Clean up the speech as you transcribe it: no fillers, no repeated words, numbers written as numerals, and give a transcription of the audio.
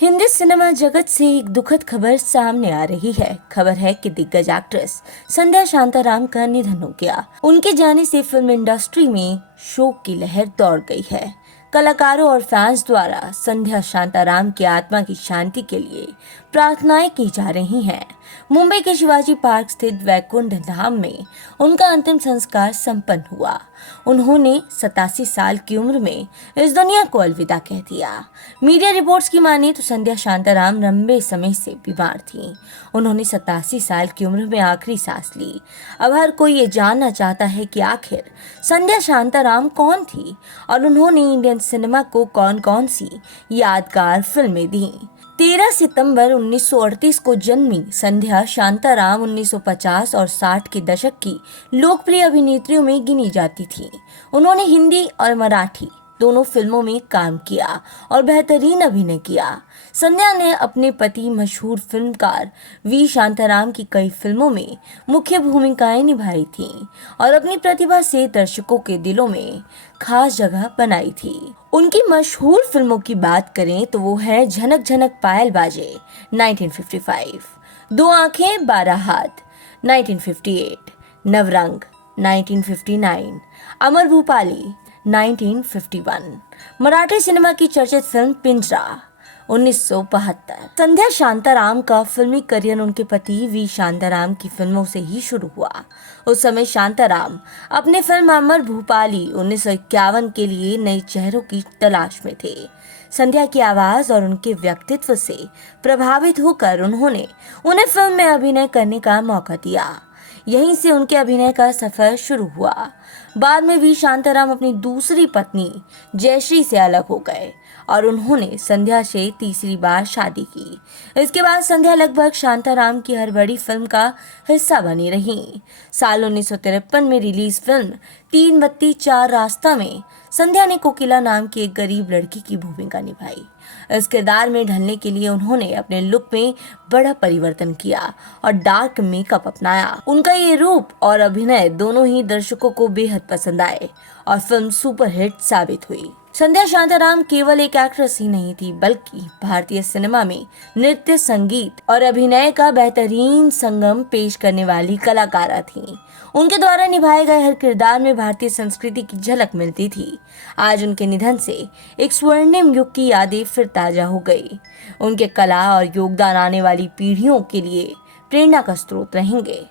Hindi cinema जगत से एक दुखद खबर सामने आ रही है। खबर है कि दिग्गज एक्ट्रेस संध्या शांताराम का निधन हो गया। उनके जाने से फिल्म इंडस्ट्री में शोक की लहर दौड़ गई है। कलाकारों और फैंस द्वारा संध्या शांताराम की आत्मा की शांति के लिए प्रार्थनाएं की जा रही हैं। मुंबई के शिवाजी पार्क स्थित वैकुंठ धाम में उनका अंतिम संस्कार संपन्न हुआ। उन्होंने 87 साल की उम्र में इस दुनिया को अलविदा कह दिया। मीडिया रिपोर्ट्स की माने तो संध्या शांताराम लंबे समय से बीमार थीं। उन्होंने 87 साल की उम्र में आखिरी सांस ली। अब हर कोई ये जानना चाहता है कि आखिर संध्या शांताराम कौन थी और उन्होंने इंडियन सिनेमा को कौन कौन सी यादगार फिल्में दी। 13 सितंबर 1938 को जन्मी संध्या शांताराम 1950 और 60 के दशक की लोकप्रिय अभिनेत्रियों में गिनी जाती थी। उन्होंने हिंदी और मराठी दोनों फिल्मों में काम किया और बेहतरीन अभिनय किया। संध्या ने अपने पति मशहूर फिल्मकार वी शांताराम की कई फिल्मों में मुख्य भूमिकाएं निभाई थीं और अपनी प्रतिभा से दर्शकों के दिलों में खास जगह बनाई थी। उनकी मशहूर फिल्मों की बात करें तो वो है झनक झनक पायल बाजे 1955, दो आंखें 12 हाथ 1958, नवरंग 1959, अमर भूपाली 1951, मराठी सिनेमा की चर्चित फिल्म पिंजरा 1972। संध्या शांताराम का फिल्मी करियर उनके पति वी शांताराम की फिल्मों से ही शुरू हुआ। उस समय शांताराम अपने फिल्म अमर भूपाली 1951 के लिए नए चेहरों की तलाश में थे। संध्या की आवाज और उनके व्यक्तित्व से प्रभावित होकर उन्होंने उन्हें फिल्म में अभिनय करने का मौका दिया। यहीं से उनके अभिनय का सफर शुरू हुआ। बाद में वी शांताराम अपनी दूसरी पत्नी जयश्री से अलग हो गए और उन्होंने संध्या से तीसरी बार शादी की। इसके बाद संध्या लगभग शांताराम की हर बड़ी फिल्म का हिस्सा बनी रही। साल 1953 में रिलीज फिल्म तीन बत्ती चार रास्ता में संध्या ने कोकिला नाम की एक गरीब लड़की की भूमिका निभाई। इस किरदार में ढलने के लिए उन्होंने अपने लुक में बड़ा परिवर्तन किया और डार्क मेकअप अपनाया। उनका ये रूप और अभिनय दोनों ही दर्शकों को बेहद पसंद आए और फिल्म सुपरहिट साबित हुई। संध्या शांताराम केवल एक एक्ट्रेस ही नहीं थी, बल्कि भारतीय सिनेमा में नृत्य, संगीत और अभिनय का बेहतरीन संगम पेश करने वाली कलाकारा थीं। उनके द्वारा निभाए गए हर किरदार में भारतीय संस्कृति की झलक मिलती थी। आज उनके निधन से एक स्वर्णिम युग की यादें फिर ताजा हो गई। उनके कला और योगदान आने वाली पीढ़ियों के लिए प्रेरणा का स्रोत रहेंगे।